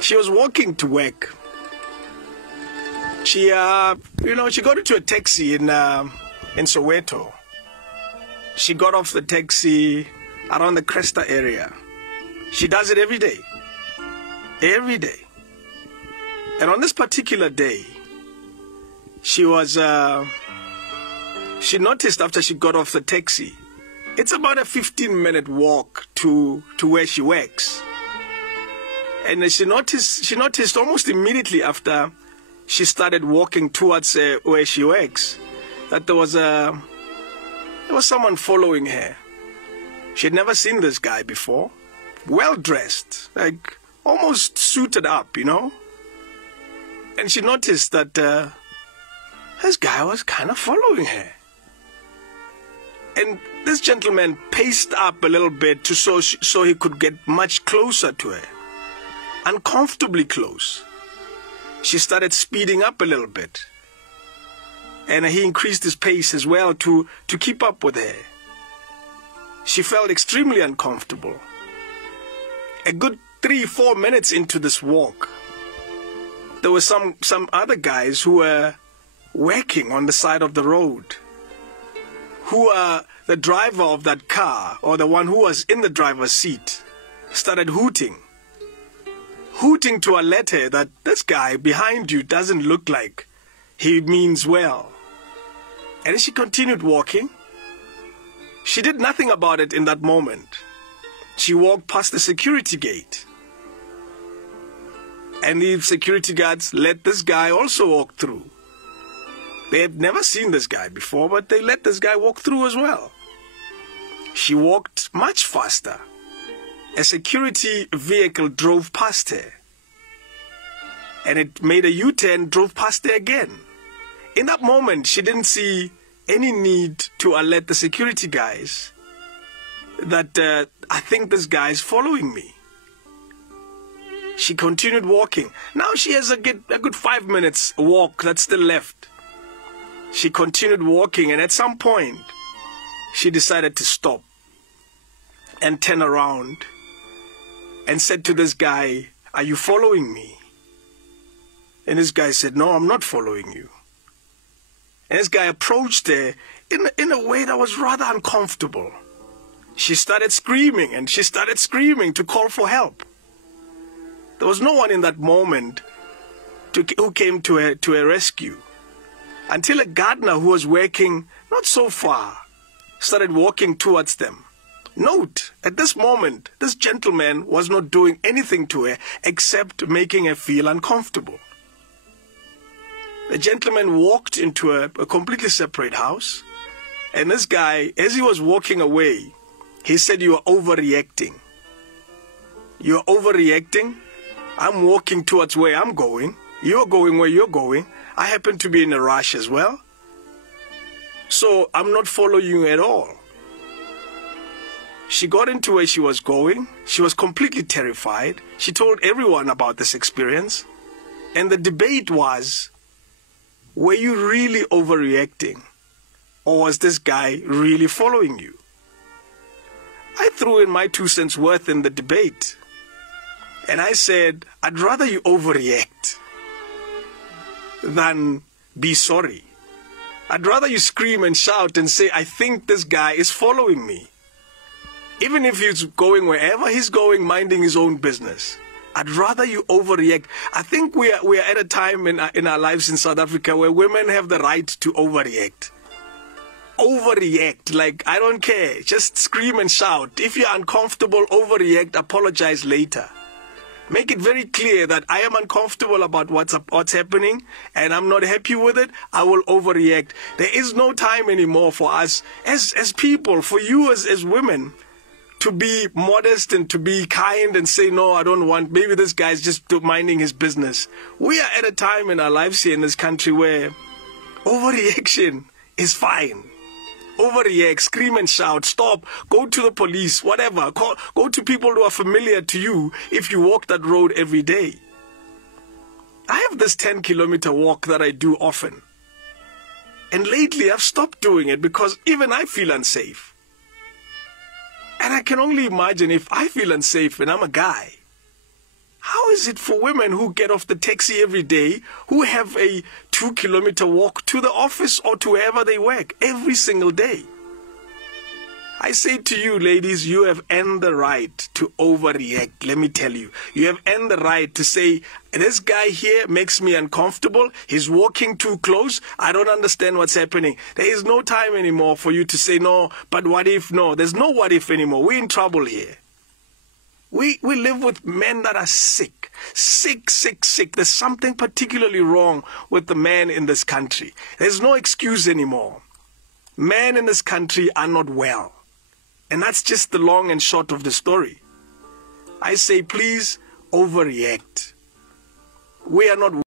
She was walking to work. She got into a taxi in Soweto. She got off the taxi around the Cresta area. She does it every day. Every day. And on this particular day, she noticed after she got off the taxi, it's about a 15-minute walk to where she works. And she noticed almost immediately after she started walking towards where she works that there was someone following her. She had never seen this guy before. Well dressed, like almost suited up, And she noticed that this guy was kind of following her. And this gentleman paced up a little bit so he could get much closer to her. Uncomfortably close. She started speeding up a little bit. And he increased his pace as well to keep up with her. She felt extremely uncomfortable. A good 3-4 minutes into this walk, there were some other guys who were working on the side of the road, who the driver of that car, or the one who was in the driver's seat, started hooting to alert her that this guy behind you doesn't look like he means well. And she continued walking. She did nothing about it in that moment. She walked past the security gate. And the security guards let this guy also walk through. They had never seen this guy before, but they let this guy walk through as well. She walked much faster. A security vehicle drove past her. And it made a U-turn, drove past her again. In that moment, she didn't see any need to alert the security guys that I think this guy is following me. She continued walking. Now she has a good 5 minutes walk that's still left. She continued walking, and at some point, she decided to stop and turn around and said to this guy, "Are you following me?" And this guy said, "No, I'm not following you." And this guy approached her in a way that was rather uncomfortable. She started screaming, and she started screaming to call for help. There was no one in that moment who came to her rescue, until a gardener who was working not so far started walking towards them. Note, at this moment, this gentleman was not doing anything to her except making her feel uncomfortable. The gentleman walked into a completely separate house, and this guy, as he was walking away, he said, "You are overreacting. You are overreacting. I'm walking towards where I'm going. You're going where you're going. I happen to be in a rush as well. So I'm not following you at all." She got into where she was going. She was completely terrified. She told everyone about this experience. And the debate was, were you really overreacting? Or was this guy really following you? I threw in my 2 cents worth in the debate. And I said, I'd rather you overreact than be sorry. I'd rather you scream and shout and say, "I think this guy is following me." Even if he's going wherever he's going, minding his own business. I'd rather you overreact. I think we are at a time in our lives in South Africa where women have the right to overreact. Overreact, like, I don't care. Just scream and shout. If you're uncomfortable, overreact, apologize later. Make it very clear that I am uncomfortable about what's happening and I'm not happy with it. I will overreact. There is no time anymore for us as people, for you as women, to be modest and to be kind and say, "No, I don't want, maybe this guy's just minding his business." We are at a time in our lives here in this country where overreaction is fine. Overreact, scream and shout, stop, go to the police, whatever. Go to people who are familiar to you if you walk that road every day. I have this 10-kilometer walk that I do often. And lately I've stopped doing it because even I feel unsafe. And I can only imagine if I feel unsafe and I'm a guy. How is it for women who get off the taxi every day, who have a 2-kilometer walk to the office or to wherever they work every single day? I say to you, ladies, you have earned the right to overreact. Let me tell you, you have earned the right to say, this guy here makes me uncomfortable. He's walking too close. I don't understand what's happening. There is no time anymore for you to say, no, but what if? No, there's no what if anymore. We're in trouble here. We live with men that are sick. There's something particularly wrong with the men in this country. There's no excuse anymore. Men in this country are not well. And that's just the long and short of the story. I say, please overreact. We are not